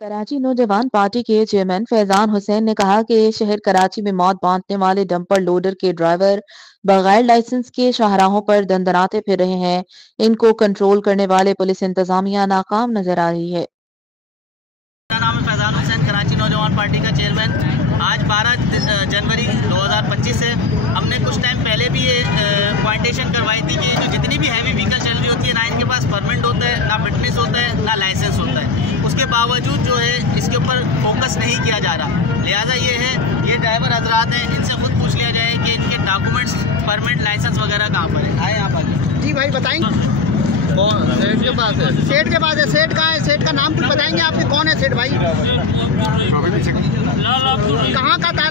कराची नौजवान पार्टी के चेयरमैन फैजान हुसैन ने कहा कि शहर कराची में मौत बांटने वाले डंपर लोडर के ड्राइवर बगैर लाइसेंस के शाहराहों पर दंदनाते फिर रहे हैं। इनको कंट्रोल करने वाले पुलिस इंतजामिया नाकाम नजर आ रही है। मेरा नाम है फैजान हुसैन, कराची नौजवान पार्टी का चेयरमैन। आज 12 जनवरी 2025 है। हमने कुछ टाइम पहले भी ये पॉइंटेशन करवाई थी कि जो जितनी भी हैवी व्हीकल चल रही होती है, ना इनके पास परमिट होता है, ना फिटनेस होता है, ना लाइसेंस होता है। उसके बावजूद जो है इसके ऊपर फोकस नहीं किया जा रहा। लिहाजा ये ड्राइवर हजरात हैं, इनसे खुद पूछ लिया जाए कि इनके डॉक्यूमेंट्स, परमिट, लाइसेंस वगैरह कहाँ पर है। आए यहाँ पर जी भाई बताएंगे। सेठ के पास है। सेठ के पास है। सेठ कहाँ है? सेठ का नाम कुछ बताएंगे आपके? कौन है सेठ भाई?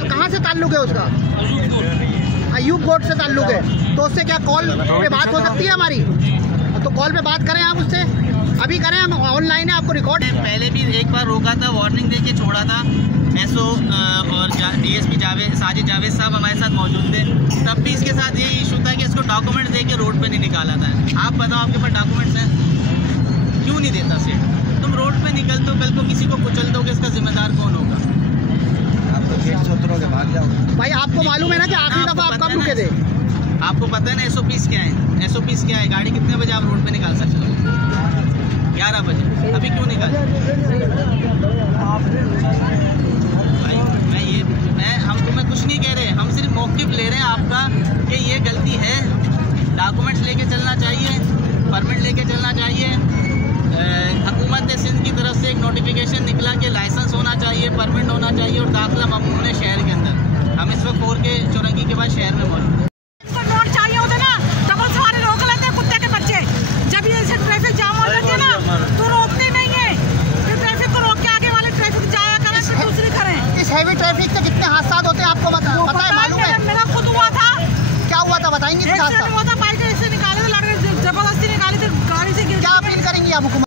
कहाँ से ताल्लुक है उसका? अयूब कोर्ट से ताल्लुक है। तो उससे क्या कॉल पे बात हो सकती है हमारी? तो कॉल पे बात करें आप उससे, अभी करें, हम ऑनलाइन है, आपको रिकॉर्ड है। पहले भी एक बार रोका था, वार्निंग दे के छोड़ा था। एसओ और डीएसपी साजिद जावेद साहब हमारे साथ मौजूद थे। तब भी इसके साथ ये इशू था कि इसको डॉक्यूमेंट दे के रोड पे नहीं निकाला था। आप बताओ, आपके पास डॉक्यूमेंट्स हैं, क्यों नहीं देता सेठ? तुम रोड पे निकलते हो, कल को किसी को कुचल दोगे, इसका जिम्मेदार कौन होगा? आप तो गेट सोतरोगे, भाग जाओगे। भाई आपको मालूम है ना कि आखिरी दफा आप कब रुके थे? आपको पता है ना एसओपीस क्या है? एसओपीस क्या है? गाड़ी कितने बजे आप रोड पे निकाल सकते हो? 11 बजे। अभी क्यों निकाले? हम तुम्हें कुछ नहीं कह रहे, हम सिर्फ मौक़िफ़ ले रहे हैं आपका कि ये गलती है। डॉक्यूमेंट्स लेके चलना चाहिए, परमिट लेके चलना चाहिए। हुकूमत सिंध की तरफ से एक नोटिफिकेशन निकला कि लाइसेंस होना चाहिए, परमिट होना चाहिए और दाखिला ममनून है शहर के अंदर। हम इस वक्त 4 के चौरंगी के बाद शहर में मौजूद हैं। नोट चाहिए होते ना, डबल सवारी रोक लेते हैं कुत्ते के बच्चे। जब ये ट्रैफिक जाम हो जाती है ना, तो रोकते नहीं है। फिर ट्रैफिक को रोक के आगे वाले ट्रैफिक जाया करें, फिर दूसरी करें। इस हैवी ट्रैफिक से कितने हादसा होते हैं आपको पता है? मालूम है? मेरा खुद हुआ था। क्या हुआ था बताएंगे? एक्सीडेंट हुआ था, बाइक से निकाले थे, लड़के जबरदस्ती निकाली थी गाड़ी से। क्या अपील करेंगी आप हुकूमत?